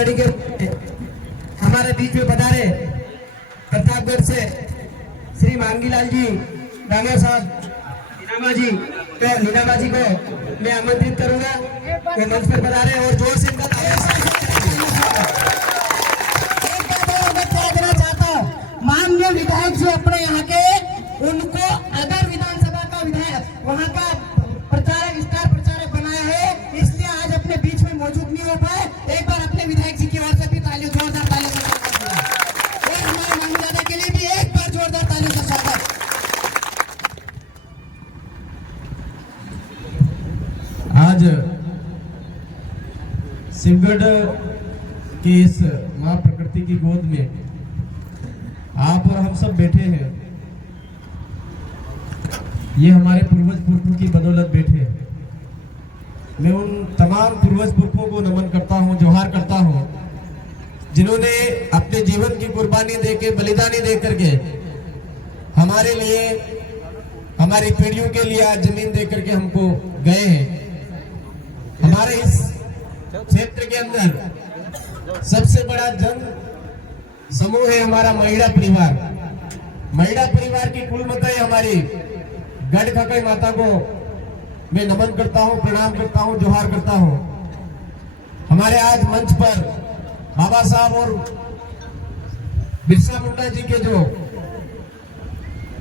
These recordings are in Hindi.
घड़ी के हमारे बीच में पधारे प्रतापगढ़ से श्री मांगीलाल जी डांगर साहब नीनामा जी को मैं आमंत्रित करूंगा वो मंच पर पधारे और जोर से इनका देना चाहता हूँ। माननीय विधायक जी अपने यहाँ के, उनको अगर विधानसभा का विधायक वहाँ का प्रचारक स्टार प्रचारक बनाया है, इसलिए आज अपने बीच में मौजूद नहीं हो पाए। एक बार अपने विधायक जी की ओर से भी तालियों, जोरदार तालियों का स्वागत और हमारे मानू दादा के लिए भी एक बार जोरदार तालियों का स्वागत। आज शिवगढ़ की इस मां प्रकृति की गोद में आप और हम सब बैठे हैं। ये हमारे पूर्वज पुरखों की बदौलत बैठे हैं। मैं उन तमाम पूर्वज पुरखों को नमन करता हूं, जोहार करता हूं, जिन्होंने अपने जीवन की कुर्बानी देके, बलिदानी दे करके हमारे लिए, हमारी पीढ़ियों के लिए आज जमीन दे करके हमको गए हैं। हमारे इस क्षेत्र के अंदर सबसे बड़ा जन समूह है हमारा महिला परिवार। महिला परिवार की कुल माताएं हमारी गढ़ खकई माता को मैं नमन करता हूं, प्रणाम करता हूं, जोहार करता हूं। हमारे आज मंच पर बाबा साहब और बिरसा मुंडा जी के जो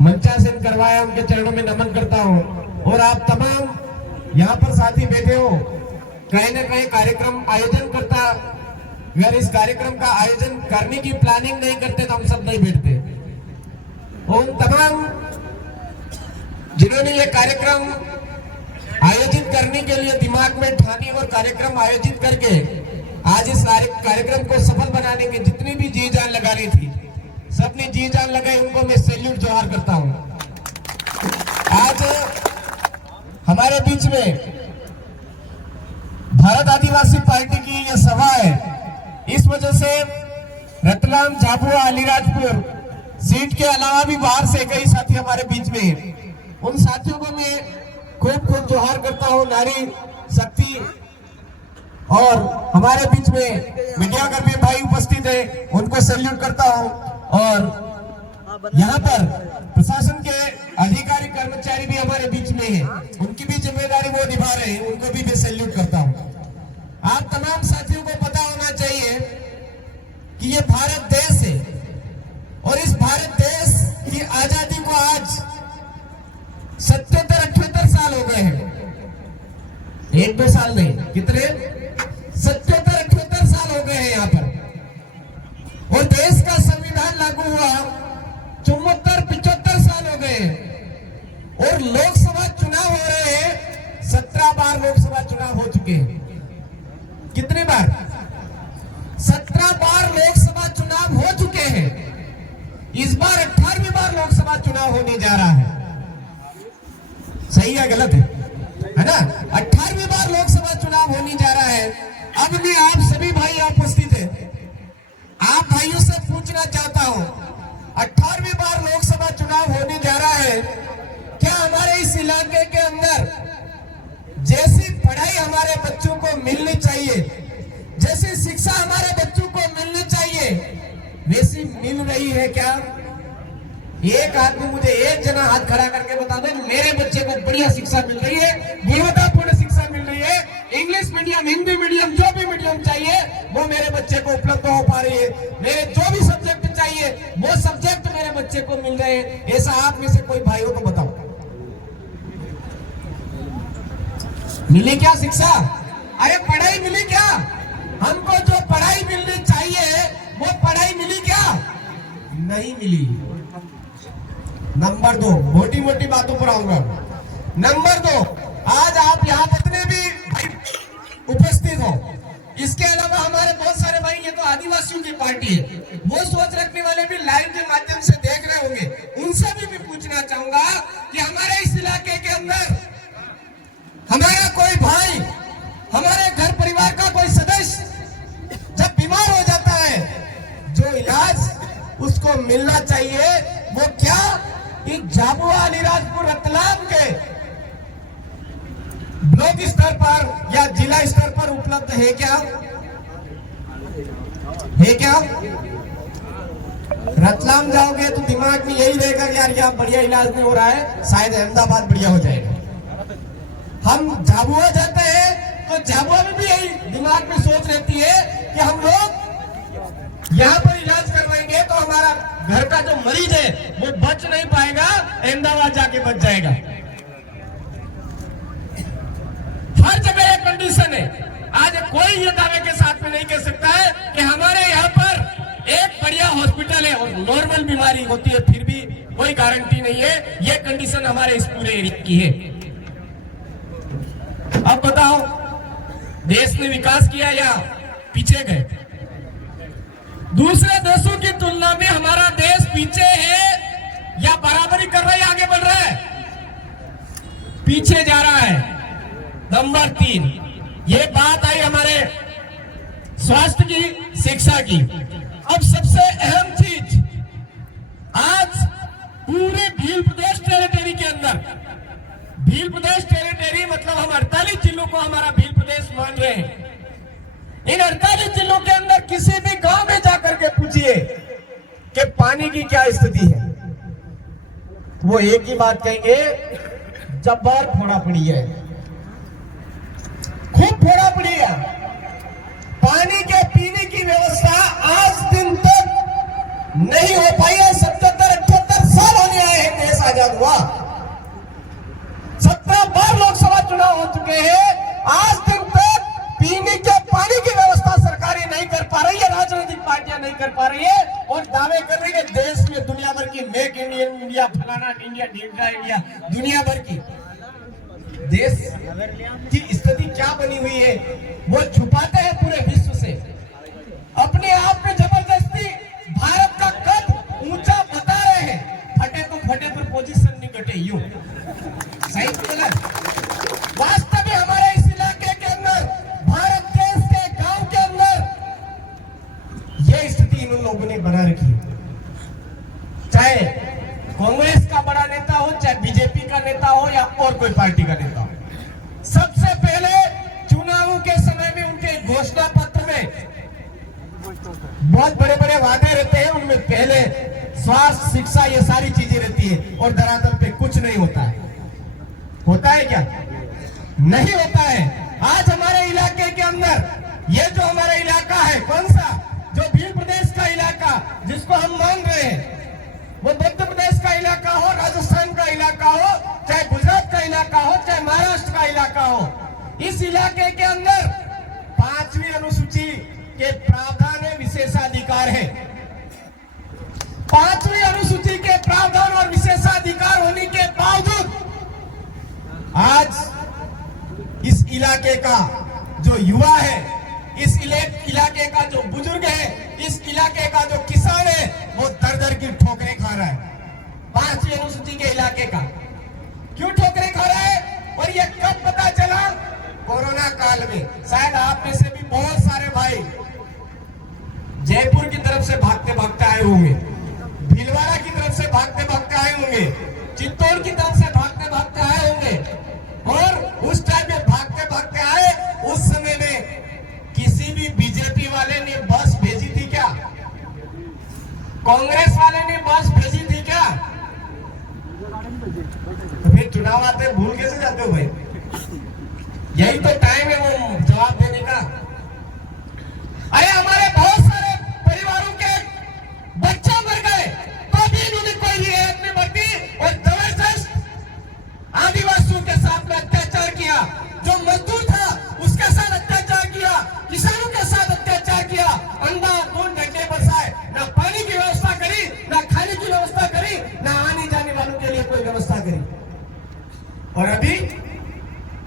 मंचासन करवाया, उनके चरणों में नमन करता हूं। और आप तमाम यहाँ पर साथी बैठे हो, कहीं न कहीं कार्यक्रम आयोजन करता, अगर इस कार्यक्रम का आयोजन करने की प्लानिंग नहीं करते तो हम सब नहीं बैठते। उन तमाम जिन्होंने ये कार्यक्रम आयोजित करने के लिए दिमाग में ठानी और कार्यक्रम आयोजित करके आज इस कार्यक्रम को सफल बनाने की जितनी भी जी जान लगानी थी, सबने जी जान लगाई, उनको मैं सैल्यूट जोहार करता हूं। आज हमारे बीच में भारत आदिवासी पार्टी की यह सभा है, इस वजह से रतलाम, झाबुआ, अलीराजपुर सीट के अलावा भी बाहर से कई साथी हमारे बीच में हैं। उन साथियों को मैं खूब खूब जोहार करता हूं। नारी शक्ति और हमारे बीच में मीडिया कर्मी भाई उपस्थित है, उनको सैल्यूट करता हूं। और यहाँ पर प्रशासन के अधिकारी कर्मचारी भी हमारे बीच में हैं, उनकी भी जिम्मेदारी वो निभा रहे हैं, उनको भी मैं सैल्यूट करता हूं। आप तमाम साथियों को पता होना चाहिए कि ये भारत देश है और इस भारत देश की आजादी को आज 77-78 साल हो गए हैं। 1-2 साल नहीं, कितने 77-78 साल हो गए हैं यहाँ पर। और देश का संविधान लागू हुआ 74-75 साल हो गए हैं। और लोकसभा चुनाव हो रहे हैं, 17 बार लोकसभा चुनाव हो चुके हैं। कितने बार? 17 बार लोकसभा चुनाव हो चुके हैं। इस बार 18वीं बार लोकसभा चुनाव होने जा रहा है। सही है गलत है ना? 18वीं बार लोकसभा चुनाव होने जा रहा है। अब मैं आप सभी भाई यहाँ उपस्थित है, आप भाइयों से पूछना चाहता हूँ, 18वीं बार लोकसभा चुनाव होने जा रहा है, क्या हमारे इस इलाके के अंदर जैसी पढ़ाई हमारे बच्चों को मिलनी चाहिए, जैसी शिक्षा हमारे बच्चों को मिलनी चाहिए, वैसी मिल रही है क्या? एक आदमी मुझे, एक जना हाथ खड़ा करके बता दे, मेरे बच्चे को बढ़िया शिक्षा मिल रही है, गुणवत्तापूर्ण शिक्षा मिल रही है, इंग्लिश मीडियम, हिंदी मीडियम, जो भी मीडियम चाहिए वो मेरे बच्चे को उपलब्ध हो पा रही है, मेरे जो भी सब्जेक्ट चाहिए वो सब्जेक्ट मेरे बच्चे को मिल रहे हैं। ऐसा आप में से कोई भाइयों को बताओ, मिली क्या शिक्षा? अरे पढ़ाई मिली क्या? हमको जो पढ़ाई मिलनी चाहिए वो पढ़ाई मिली क्या? नहीं मिली। नंबर 2, मोटी मोटी बातों पर आऊंगा। नंबर 2, आज आप यहाँ जितने भी भाई उपस्थित हो, इसके अलावा हमारे बहुत सारे भाई, ये तो आदिवासियों की पार्टी है, वो सोच रखने वाले भी लाइव के माध्यम से देख रहे होंगे, उनसे भी मैं पूछना चाहूंगा कि हमारे इस इलाके के अंदर हमारा कोई भाई, हमारे घर परिवार का कोई सदस्य जब बीमार हो जाता है, जो इलाज उसको मिलना चाहिए वो क्या कि झाबुआ, अलीराजपुर, रतलाम के ब्लॉक स्तर पर या जिला स्तर पर उपलब्ध है क्या? है क्या? रतलाम जाओगे तो दिमाग में यही रहेगा कि यार यहाँ बढ़िया इलाज नहीं हो रहा है, शायद अहमदाबाद बढ़िया हो जाएगा। हम झाबुआ जाते हैं तो झाबुआ में भी यही दिमाग में सोच रहती है कि हम लोग यहाँ पर इलाज करवाएंगे तो हमारा घर का जो मरीज है वो बच नहीं पाएगा, अहमदाबाद जाके बच जाएगा। हर जगह ये कंडीशन है। आज कोई ये दावे के साथ में नहीं कह सकता है कि हमारे यहाँ पर एक बढ़िया हॉस्पिटल है और नॉर्मल बीमारी होती है, फिर भी कोई गारंटी नहीं है। ये कंडीशन हमारे इस पूरे एरिया की है। अब बताओ, देश ने विकास किया या पीछे गए? दूसरे देशों की तुलना में हमारा देश पीछे है या बराबरी कर रहा है, आगे बढ़ रहा है? पीछे जा रहा है। नंबर 3, ये बात आई हमारे स्वास्थ्य की, शिक्षा की। अब सबसे अहम चीज, आज पूरे भील प्रदेश टेरिटरी के अंदर, भील प्रदेश टेरिटरी मतलब हम 48 जिलों को हमारा भील प्रदेश मान रहे हैं। इन 48 जिलों के अंदर किसी भी गांव में जाकर के पूछिए कि पानी की क्या स्थिति है, वो एक ही बात कहेंगे, जब्बार फोड़ा पड़ी है, खूब फोड़ा पड़ी है। पानी के पीने की व्यवस्था आज दिन तक नहीं हो पाई है। 77-78 साल होने आए हैं देश आजाद हुआ, 17 बार लोकसभा चुनाव हो चुके हैं, आज दिन तक पीने के पानी की व्यवस्था सरकारें नहीं कर पा रही है, राजनीतिक पार्टियां नहीं कर पा रही है और दावे कर रही है देश में दुनिया भर की मेक इंडियन इंडिया, फलाना इंडिया, ढींढा इंडिया, दुनिया भर की। देश की स्थिति क्या बनी हुई है वो छुपाते हैं पूरे विश्व से। अपने आप में जबरदस्ती भारत का कद ऊंचा बता रहे हैं। फटे तो फटे पर पोजीशन नहीं घटे, यूं सही गलत। वास्तव में हमारे इस इलाके के अंदर, भारत देश के गांव के अंदर यह स्थिति इन लोगों ने बना रखी है। चाहे कांग्रेस का बड़ा नेता हो, चाहे बीजेपी का नेता हो या और कोई पार्टी का नेता हो, सबसे पहले चुनावों के समय में उनके घोषणा पत्र में बहुत बड़े बड़े वादे रहते हैं, उनमें पहले स्वास्थ्य, शिक्षा, ये सारी चीजें रहती है और धरातल पे कुछ नहीं होता है। होता है क्या? नहीं होता है। आज हमारे इलाके के अंदर ये जो हमारा इलाका है, कौन सा, जो भील प्रदेश का इलाका जिसको हम मान रहे हैं, वो मध्य प्रदेश का इलाका हो, राजस्थान का इलाका हो, चाहे गुजरात का इलाका हो, चाहे महाराष्ट्र का इलाका हो, इस इलाके के अंदर 5वीं अनुसूची के प्रावधान में विशेषाधिकार है। 5वीं अनुसूची के प्रावधान और विशेषाधिकार होने के बावजूद आज इस इलाके का जो युवा है, इस इलाके का जो बुजुर्ग है, इस इलाके का जो किसान है, वो दर दर की ठोकरें खा रहा है। 5वीं अनुसूची के इलाके का क्यों ठोकरें खा रहा है? और ये कब पता चला? कोरोना काल में। शायद आप में से भी बहुत सारे भाई जयपुर की तरफ से भागते भागते आए होंगे, भीलवाड़ा की तरफ से भागते भागते आए होंगे, चित्तौड़ की तरफ से भागते भागते आए होंगे। और उस टाइम में भागते भागते आए, उस समय में किसी भी बीजेपी वाले ने बस भेजी थी क्या? कांग्रेस वाले ने बस भेजी थी क्या? तो फिर चुनाव आते भूल कैसे जाते हो भाई? यही तो टाइम है वो जवाब देने का। अरे हमारे बहुत सारे परिवारों के बच्चे मर गए तो भी इन्होंने कोई रियायत नहीं बरती और जबरदस्त आदिवासियों के साथ में अत्याचार किया। जो मजदूर था उसके साथ अत्याचार किया, किसानों के साथ अत्याचार किया। अंधाधुंध डंडे बरसाए, ना पानी की व्यवस्था करी, ना खाने की व्यवस्था करी, ना आने जाने वालों के लिए कोई व्यवस्था करी। और अभी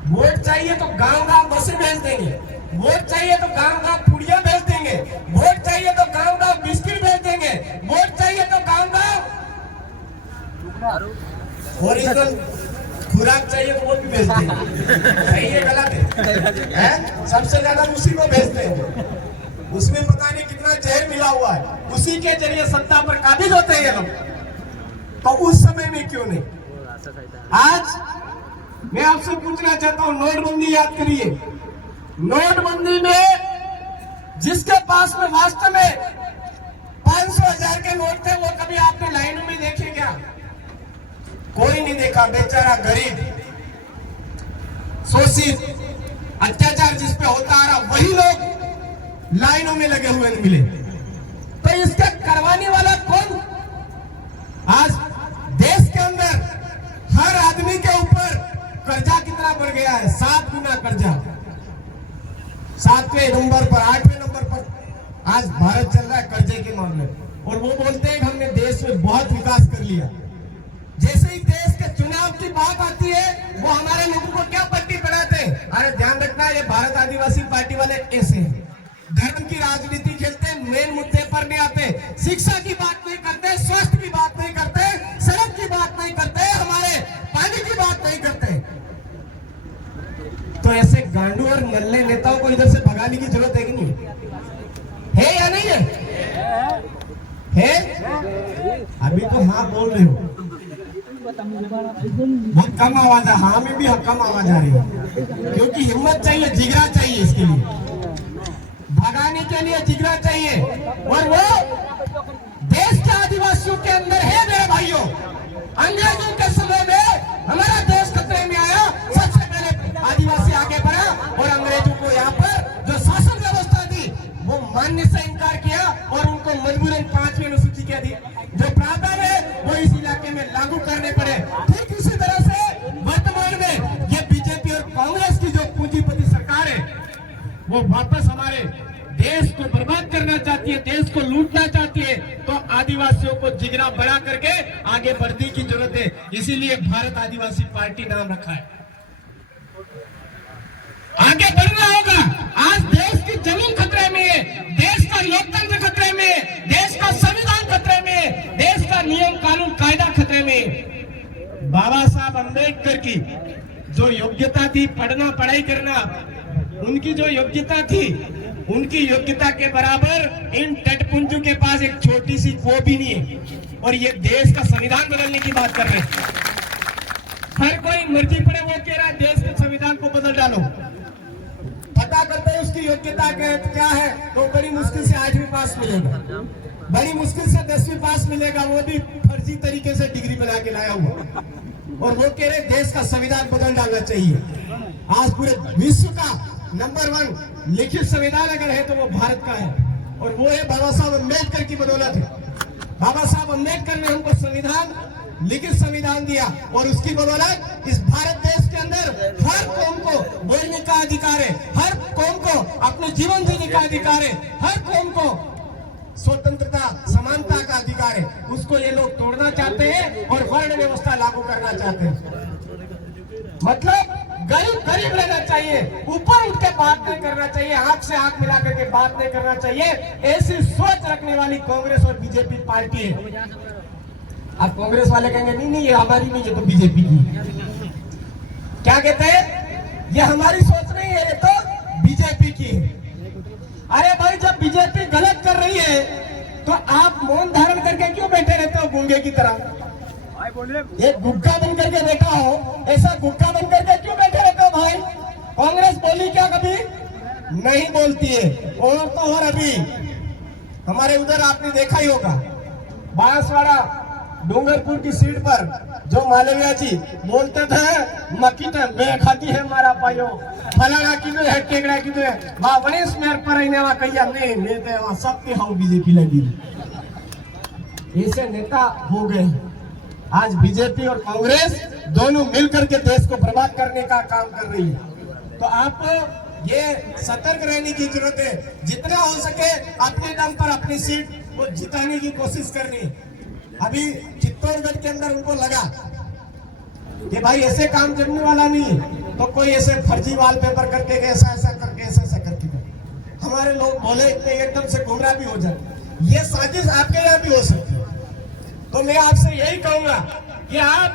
वोट चाहिए तो गांव गांव बसें भेज देंगे, वोट चाहिए तो गांव गांव पुड़िया भेज देंगे, वोट चाहिए तो गांव गांव बिस्किट भेज देंगे, वोट चाहिए तो गांव गांव ओरिजिनल खुराक चाहिए तो वो भी भेज देंगे। सही है गलत है? सबसे ज्यादा उसी को भेजते हैं, उसमें पता नहीं कितना जहर मिला हुआ है, उसी के जरिए सत्ता पर काबिज होते हैं ये लोग। तो उस समय में क्यों नहीं? आज मैं आपसे पूछना चाहता हूं, नोटबंदी याद करिए। नोटबंदी में जिसके पास में वास्तव में 500,000 के नोट थे, वो कभी आपने लाइनों में देखे क्या? कोई नहीं देखा। बेचारा गरीब, शोषित, अत्याचार जिस पे होता आ रहा, वही लोग लाइनों में लगे हुए मिले। तो इसका करवाने वाला कौन? आज देश के अंदर हर आदमी के ऊपर कर्जा कितना बढ़ गया है? 7 गुना कर्जा। 7वें नंबर पर, 8वें नंबर पर आज भारत चल रहा है कर्जे के मामले। और वो बोलते हैं कि हमने देश में बहुत विकास कर लिया। जैसे ही देश के चुनाव की बात आती है, वो हमारे लोगों को क्या पट्टी पढ़ाते हैं? अरे ध्यान रखना, ये भारत आदिवासी पार्टी वाले ऐसे हैं, धर्म की राजनीति खेलते हैं, मेन मुद्दे पर नहीं आते, शिक्षा की बात नहीं करते, स्वास्थ्य की बात नहीं करते, सड़क की बात नहीं करते, हमारे पानी की बात नहीं करते। तो ऐसे गांडू और नल्ले नेताओं को इधर से भगाने की जरूरत है कि नहीं है? या नहीं है? अभी तो हाँ बोल रहे हो, बहुत कम आवाज है। हाँ में भी कम आवाज आ रही है, क्योंकि हिम्मत चाहिए, जिगरा चाहिए, इसके लिए भगाने के लिए जिगरा चाहिए। और वो देश के आदिवासियों के अंदर है मेरे भाइयों। अंग्रेजों के समय में हमारा देश खतरे में आया, सबसे पहले आदिवासी आगे बढ़ा और अंग्रेजों को यहाँ पर जो शासन व्यवस्था थी वो मानने से इनकार किया और उनको मजबूरन 5वीं अनुसूची के जो प्रावधान है वो इस इलाके में लागू करने पड़े। ठीक इसी तरह से वर्तमान में ये बीजेपी और कांग्रेस की जो पूंजीपति सरकार है, वो वापस हमारे देश को बर्बाद करना चाहती है, देश को लूटना चाहती है। तो आदिवासियों को जिगरा बढ़ा करके आगे बढ़ने की जरूरत है। इसीलिए भारत आदिवासी पार्टी नाम रखा है। आगे बढ़ना होगा। आज देश की जमीन खतरे में है, देश का लोकतंत्र खतरे में है, देश का संविधान खतरे में है, देश का नियम कानून कायदा खतरे में है। बाबा साहब अम्बेडकर की जो योग्यता थी, पढ़ना पढ़ाई करना, उनकी जो योग्यता थी, उनकी योग्यता के बराबर इन तटपुंजों के पास एक छोटी सी वो भी नहीं है। और ये देश का संविधान बदलने की बात कर रहे हैं। हर कोई मर्जी पड़े, वो कह रहा है देश के संविधान को बदल डालो। पता करते हैं उसकी योग्यता क्या है, तो बड़ी मुश्किल से 8वीं पास मिलेगा, बड़ी मुश्किल से 10वीं पास मिलेगा, वो भी फर्जी तरीके से डिग्री बना के लाया हुआ। और वो कह रहे देश का संविधान बदल डालना चाहिए। आज पूरे विश्व का नंबर 1 लिखित संविधान अगर है तो वो भारत का है, और वो है बाबा साहब अम्बेडकर की बदौलत है। बाबा साहब अम्बेडकर ने हमको संविधान, लिखित संविधान दिया, और उसकी बदौलत इस भारत देश के अंदर हर कौम को बोलने का अधिकार है, हर कौम को अपने जीवन जीने का अधिकार है, हर कौम को स्वतंत्रता समानता का अधिकार है। उसको ये लोग तोड़ना चाहते हैं और वर्ण व्यवस्था लागू करना चाहते हैं। मतलब गरीब गरीब रहना चाहिए, ऊपर उठ के बात नहीं करना चाहिए, आंख से आंख मिला करके बात नहीं करना चाहिए। ऐसी सोच रखने वाली कांग्रेस और बीजेपी पार्टी है। अब कांग्रेस वाले कहेंगे नहीं नहीं ये हमारी नहीं, ये तो बीजेपी की। क्या कहते हैं? ये हमारी सोच नहीं है, ये तो बीजेपी की है। अरे भाई, जब बीजेपी गलत कर रही है तो आप मौन धारण करके क्यों बैठे रहते हो गूंगे की तरह? एक गुक्का बन करके बैठा हो, ऐसा गुक्का बन करके क्यों बैठे रहते हो भाई? कांग्रेस बोली क्या कभी? नहीं बोलती है। और तो और अभी हमारे उधर आपने देखा ही होगा, बांसवाड़ा डूंगरपुर की सीट पर जो मालविया जी बोलते थे मक्की तो मैं खाती है मारा पायो, फलाना की है, टेकड़ा की है, वहां गणेश मेर पर वहां कहिया नहीं मैं तो वहां सबके हाउ बीजेपी लगी। ऐसे नेता हो गए। आज बीजेपी और कांग्रेस दोनों मिलकर के देश को बर्बाद करने का काम कर रही है। तो आपको ये सतर्क रहने की जरूरत है। जितना हो सके अपने दम पर अपनी सीट को जिताने की कोशिश करनी। अभी चित्तौड़गढ़ के अंदर उनको लगा कि भाई ऐसे काम चलने वाला नहीं है, तो कोई ऐसे फर्जी वॉलपेपर करके ऐसा ऐसा करके ऐसा ऐसा करके हमारे लोग बोले इतने एकदम से गुमराह भी हो जाते। ये साजिश आपके यहाँ भी हो सकती है। तो मैं आपसे यही कहूंगा कि आप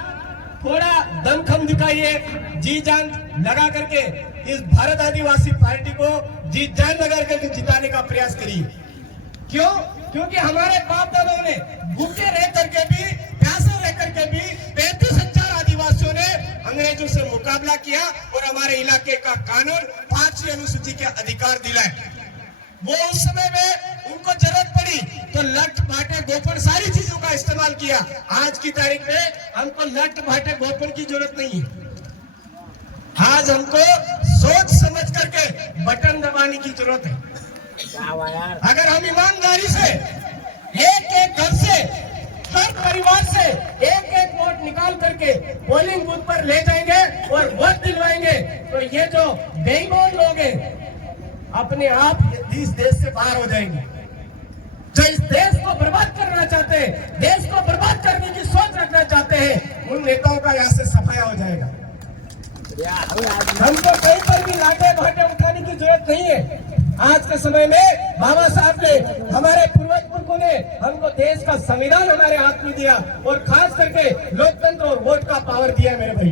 थोड़ा दमखम दिखाइए, जी जान लगा करके इस भारत आदिवासी पार्टी को जी जान लगा करके जिताने का प्रयास करिए। क्यों? क्योंकि हमारे बाप दादाओं ने भूखे रह करके भी, प्यासे रह करके भी 35,000 आदिवासियों ने अंग्रेजों से मुकाबला किया और हमारे इलाके का कानून 5वीं अनुसूची के अधिकार दिलाए। वो उस समय में उनको जरूरत पड़ी तो लठ भाटे गोफन सारी चीजों का इस्तेमाल किया। आज की तारीख में हमको लठ भाटे गोफन की जरूरत नहीं है। आज हमको सोच समझ करके बटन दबाने की जरूरत है। अगर हम ईमानदारी से एक एक घर से, हर परिवार से एक एक वोट निकाल करके पोलिंग बूथ पर ले जाएंगे और वोट दिलवाएंगे तो ये जो बेईमान लोग हैं अपने आप इस देश से बाहर हो जाएंगे। जो इस देश को बर्बाद करना चाहते हैं, देश को बर्बाद करने की सोच रखना चाहते हैं, उन नेताओं का यहाँ से सफाया हो जाएगा। हमको कहीं पर भी लाटे भाटे उठाने की जरूरत नहीं है। आज के समय में बाबा साहब ने, हमारे पूर्वज पुरखों ने हमको देश का संविधान हमारे हाथ में दिया और खास करके लोकतंत्र और वोट का पावर दिया है। मेरे भाई,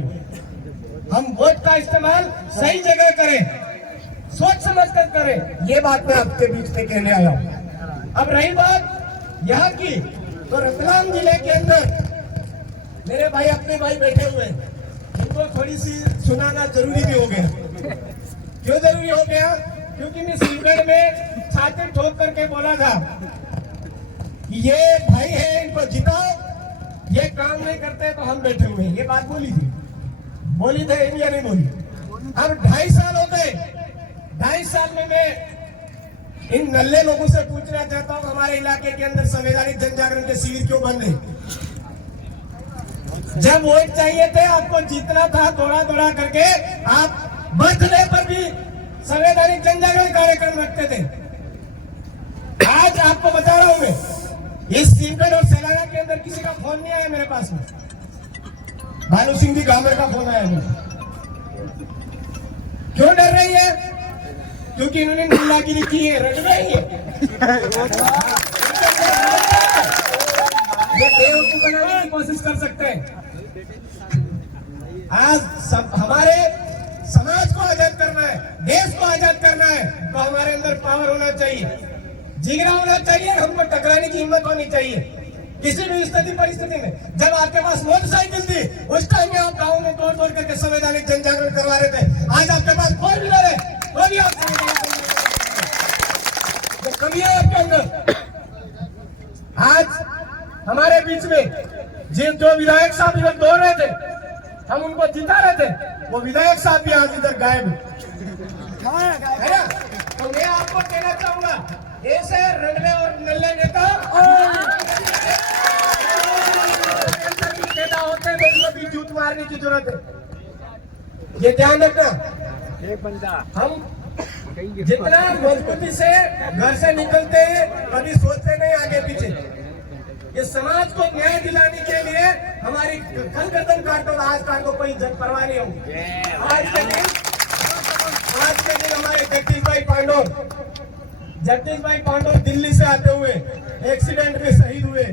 हम वोट का इस्तेमाल सही जगह करें, सोच समझ कर करें। ये बात मैं आपके बीच में कहने आया हूँ। अब रही बात यहाँ की, तो रतलाम जिले के अंदर मेरे भाई, अपने भाई बैठे हुए हैं, उनको थोड़ी सी सुनाना जरूरी भी हो गया। क्यों जरूरी हो गया? क्योंकि मैं सीगढ़ में छाते ठोक करके बोला था ये भाई है, इनको जिताओ, ये काम नहीं करते तो हम बैठे हुए हैं। ये बात बोली थी या नहीं बोली? अब 2.5 साल हो गए। 2.5 साल में मैं इन नल्ले लोगों से पूछना चाहता हूँ, हमारे इलाके के अंदर संवैधानिक जन जागरण के शिविर क्यों बंद है? जब वोट चाहिए थे, आपको जीतना था, दौड़ा दौड़ा करके आप बर्थडे पर भी संवैधानिक जन जागरण कार्यक्रम रखते थे। आज आपको बता रहा हूं मैं, इस सीकर और सैलाना के अंदर किसी का फोन नहीं आया मेरे पास में। भानु सिंह जी गामर का फोन आया मुझे। क्यों डर रही है? क्योंकि इन्होंने गुंडागिरी की है, रट रही है। ये बेवकूफ बनाने की कोशिश कर सकते हैं। आज हमारे समाज को आजाद करना है, देश को आजाद करना है, तो हमारे अंदर पावर होना चाहिए, जिगरा होना चाहिए, हमको टकराने की हिम्मत होनी चाहिए किसी भी परिस्थिति में। जब आपके पास मोटरसाइकिल थी, उस टाइम में आप गाँव में तोड़ तोड़ करके संवैधानिक जन जागरण करवा रहे थे। आज आपके पास 4 व्हीलर है, तो भी आप कमी है आपके अंदर। आज हमारे बीच में जो विधायक साहब इधर दौड़ रहे थे, हम उनको जिता रहे थे, वो विधायक साहब भी आज इधर गायब है ना? तो मैं आपको कहना चाहूंगा, ऐसे रंगले और नल्ले नेता होते हैं, उनको भी जूत मारने की जरूरत है। ये ध्यान रखना। एक बंदा हम जितना मजबूती से घर से निकलते हैं, कभी सोचते नहीं आगे पीछे। ये समाज को न्याय दिलाने के लिए हमारी कल गर्दन काटो, आज काटो, कोई परवाह नहीं होगी। आज के दिन हमारे जगदीश भाई पांडव दिल्ली से आते हुए एक्सीडेंट में शहीद हुए।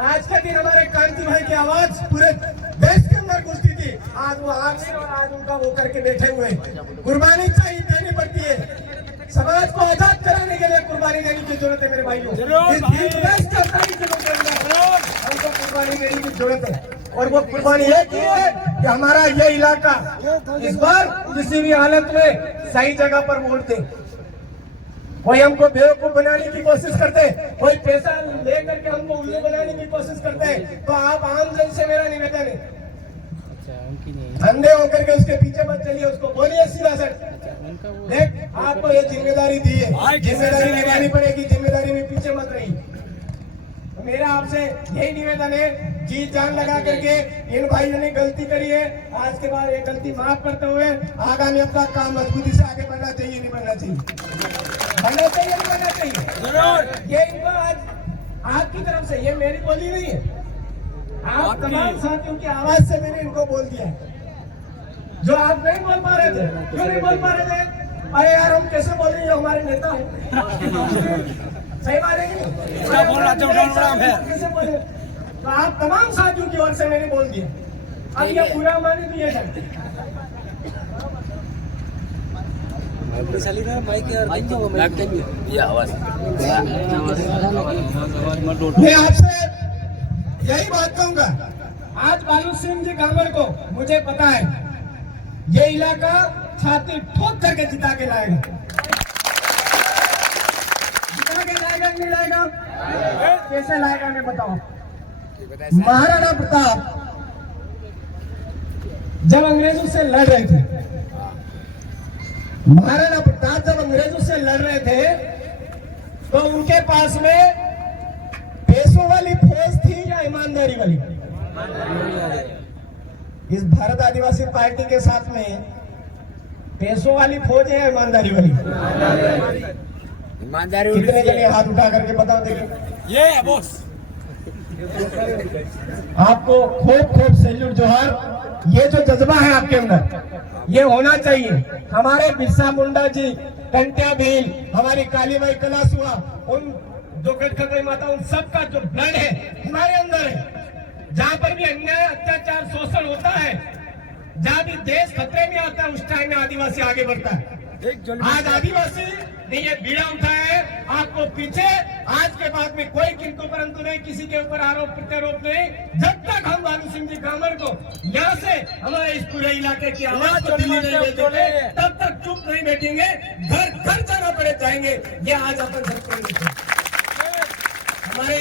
आज के दिन हमारे कांति भाई की आवाज पूरे देश के अंदर गूंजती थी, आज वो आगे और आज उनका वो करके बैठे हुए। कुर्बानी चाहिए, देनी पड़ती है। समाज को आजाद कराने के लिए कुर्बानी देने की जरूरत है मेरे भाइयों। हमको कुर्बानी देने की जरूरत है, और वो कुर्बानी है कि हमारा ये इलाका इस बार किसी भी हालत में सही जगह पर वोट दे। कोई हमको बेवकूफ बनाने की कोशिश करते, कोई पैसा ले करके हमको उल्लू बनाने की कोशिश करते, तो आप आम जन से मेरा निवेदन है, अंधे होकर के उसके पीछे मत चलिए, उसको बोलिए सीधा सर, देख आपको ये जिम्मेदारी दी है, जिम्मेदारी निभानी पड़ेगी, जिम्मेदारी में पीछे मत रहिए। तो मेरा आपसे यही निवेदन है, जी जान लगा करके इन भाइयों ने गलती करी है, आज के बाद ये गलती माफ करते हुए आगामी अपना काम मजबूती से आगे बढ़ना चाहिए, नहीं बढ़ना चाहिए, बढ़ना चाहिए, नहीं बढ़ना चाहिए जरूर। ये इनको आज आपकी तरफ से, ये मेरी बोली नहीं है, आप तमाम साथियों की आवाज से मैंने इनको बोल दिया है। जो आप नहीं बोल पा रहे थे, क्यों नहीं बोल पा रहे थे? अरे यार हम कैसे बोल रहे हैं, हमारे नेता है, सही बात है कि कैसे बोले? तो आप तमाम साथियों की ओर से मैंने बोल दिया, अब ये पूरा माने तो ये मैं आपसे यही बात कहूंगा। आज बालू सिंह जी गामर को मुझे पता है, ये इलाका छाती ठोक करके जिता के लाएगा। लाएगा नहीं लाएगा? कैसे लाएगा मैं बताओ। महाराणा प्रताप जब अंग्रेजों से लड़ रहे थे, महाराणा प्रताप जब अंग्रेजों से लड़ रहे थे तो उनके पास में पैसों वाली फौज थी या ईमानदारी वाली? इस भारत आदिवासी पार्टी के साथ में पैसों वाली फौज है या ईमानदारी वाली? ईमानदारी। कितने जने हाथ उठा करके बताओ देखिए। ये है बॉस। आपको खूब खूब सैल्यूट जोहार। ये जो जज्बा है आपके अंदर, ये होना चाहिए। हमारे बिरसा मुंडा जी, टंट्या भील, हमारी कालीबाई कलासुआ, उन जो गटखगई माता, उन सबका जो ब्लड है हमारे अंदर है। जहाँ पर भी अन्याय, अत्याचार, शोषण होता है, जहाँ भी देश खतरे में आता है, उस टाइम में आदिवासी आगे बढ़ता है। आज आदिवासी ने ये बीड़ा उठाया है। आपको पीछे आज के बाद में कोई किंतु परंतु नहीं, किसी के ऊपर आरोप प्रत्यारोप नहीं। जब तक हम बालू सिंह जी ग्रामर को यहाँ से हमारे इस पूरे इलाके की आवाज को दिल्ली नहीं भेजेंगे, तब तक चुप नहीं बैठेंगे। घर घर जाना पड़े जाएंगे। ये आज अपन हमारे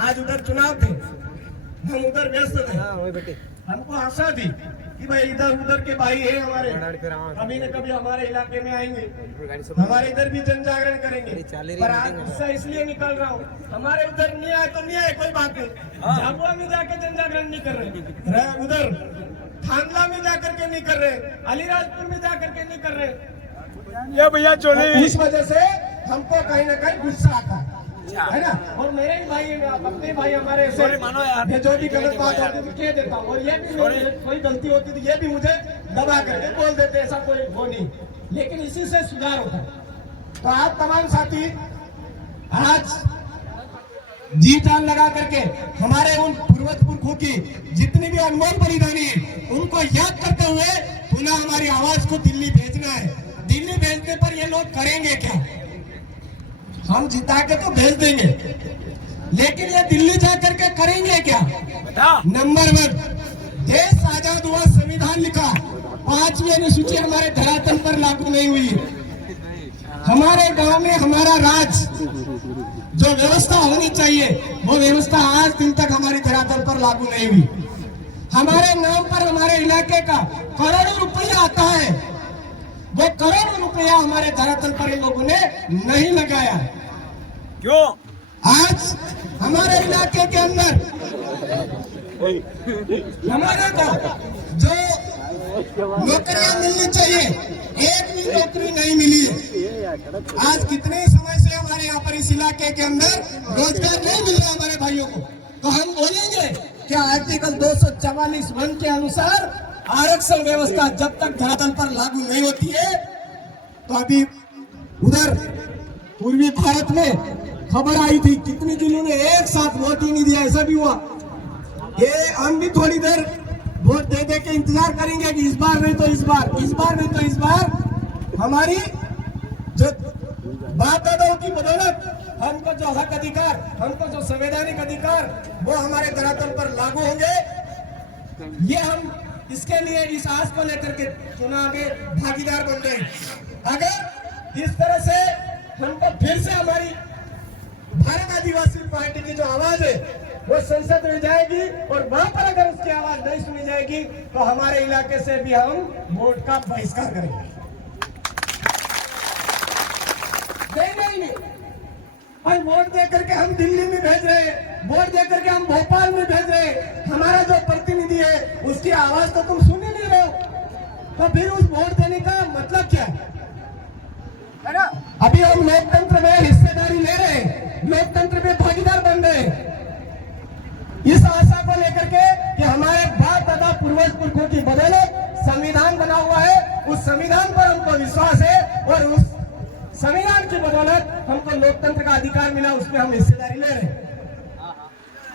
आज उधर चुनाव थे, हम उधर व्यस्त थे। हमको आशा थी कि भाई इधर उधर के भाई है हमारे, कभी न कभी हमारे इलाके में आएंगे, हमारे इधर भी जन जागरण करेंगे। पर आज गुस्सा इसलिए निकल रहा हूँ, हमारे उधर नहीं आए तो नहीं आए, कोई बात नहीं। झाबुआ में जाके जन जागरण नहीं कर रहे, उधर थांदला में जाकर के नहीं कर रहे, अलीराजपुर में जाकर के नहीं कर रहे। ये भैया चोरी। इस वजह से हमको कहीं ना कहीं गुस्सा आता है ना। और मेरे ही भाई, अपने भाई हमारे से जो भी गलत बात होती है कह देता हूँ, और ये भी कोई गलती होती थी ये भी मुझे दबा करके बोल देते, ऐसा कोई वो नहीं। लेकिन इसी से सुधार होता है। तो आप तमाम साथी आज जी जान लगा करके हमारे उन पूर्वज पुरखों की जितनी भी अनमोल बलिदानी है, उनको याद करते हुए पुनः हमारी आवाज को दिल्ली भेजना है। दिल्ली भेजने पर ये लोग करेंगे क्या? हम जिता के तो भेज देंगे, लेकिन ये दिल्ली जाकर के करेंगे क्या? नंबर 1, देश आजाद हुआ, संविधान लिखा, 5वीं अनुसूची हमारे धरातल पर लागू नहीं हुई है। हमारे गांव में हमारा राज जो व्यवस्था होनी चाहिए, वो व्यवस्था आज दिन तक हमारी धरातल पर लागू नहीं हुई। हमारे नाम पर हमारे इलाके का करोड़ों रुपया आता है, वो करोड़ों रुपया हमारे धरातल पर इन लोगों ने नहीं लगाया। क्यों? आज हमारे इलाके के अंदर हमारे को जो नौकरियां मिलनी चाहिए, एक भी नौकरी नहीं मिली। आज कितने समय से हमारे यहाँ पर इस इलाके के अंदर रोजगार नहीं मिल रहा हमारे भाइयों को। तो हम बोलेंगे कि आर्टिकल 244(1) के अनुसार आरक्षण व्यवस्था जब तक धरातल पर लागू नहीं होती है, तो अभी उधर पूर्वी भारत में खबर आई थी कितनी जिन्होंने एक साथ वोट ही नहीं दिया, ऐसा भी हुआ। ये हम भी थोड़ी देर वोट दे दे के इंतजार करेंगे कि इस बार नहीं तो इस बार, इस बार नहीं तो इस बार हमारी जो बाप दादाओं की बदौलत हमको जो हक अधिकार, हमको जो संवैधानिक अधिकार, वो हमारे धरातल पर लागू होंगे। ये हम इसके लिए इस आस को लेकर के चुनाव में भागीदार बन रहे हैं। अगर इस तरह से हमको फिर से हमारी भारत आदिवासी पार्टी की जो आवाज है वो संसद में जाएगी, और वहां पर अगर उसकी आवाज नहीं सुनी जाएगी तो हमारे इलाके से भी हम वोट का बहिष्कार करेंगे। नहीं, और वोट दे करके हम दिल्ली में भेज रहे हैं, वोट दे करके हम भोपाल में भेज रहे हैं, हमारा जो प्रतिनिधि है उसकी आवाज तो तुम सुन ही नहीं रहे हो, तो फिर उस वोट देने का मतलब क्या है ना? अभी हम लोकतंत्र में हिस्सेदारी ले रहे हैं, लोकतंत्र में भागीदार बन रहे हैं, इस आशा को लेकर के कि हमारे बाप दादा पूर्वज पुरखों की बदौलत संविधान बना हुआ है, उस संविधान पर हमको विश्वास है, और उस संविधान की बदौलत हमको लोकतंत्र का अधिकार मिला, उसमें हम हिस्सेदारी ले रहे हैं।